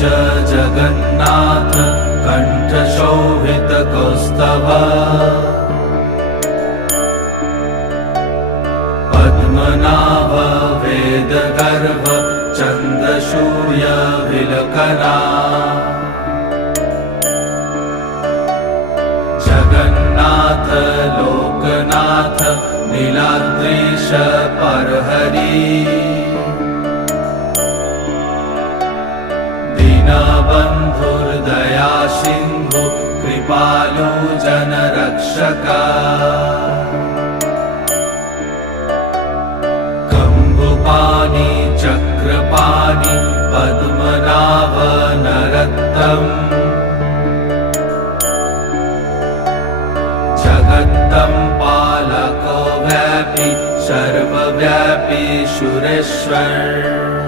जगन्नाथ कण्ठशोभितकौस्तभ पद्मनाभ वेदगर्भ चन्द्रसूर्य विलकना जगन्नाथ लोकनाथ नीलाद्रीश परहरि दीनबन्धुर्दया सिन्धु कृपालु जनरक्षका कम्बुपाणि चक्रपाणि पद्मनाभ नरोत्तम जगत्तं पालको व्यापी सर्वव्यापी सुरेश्वर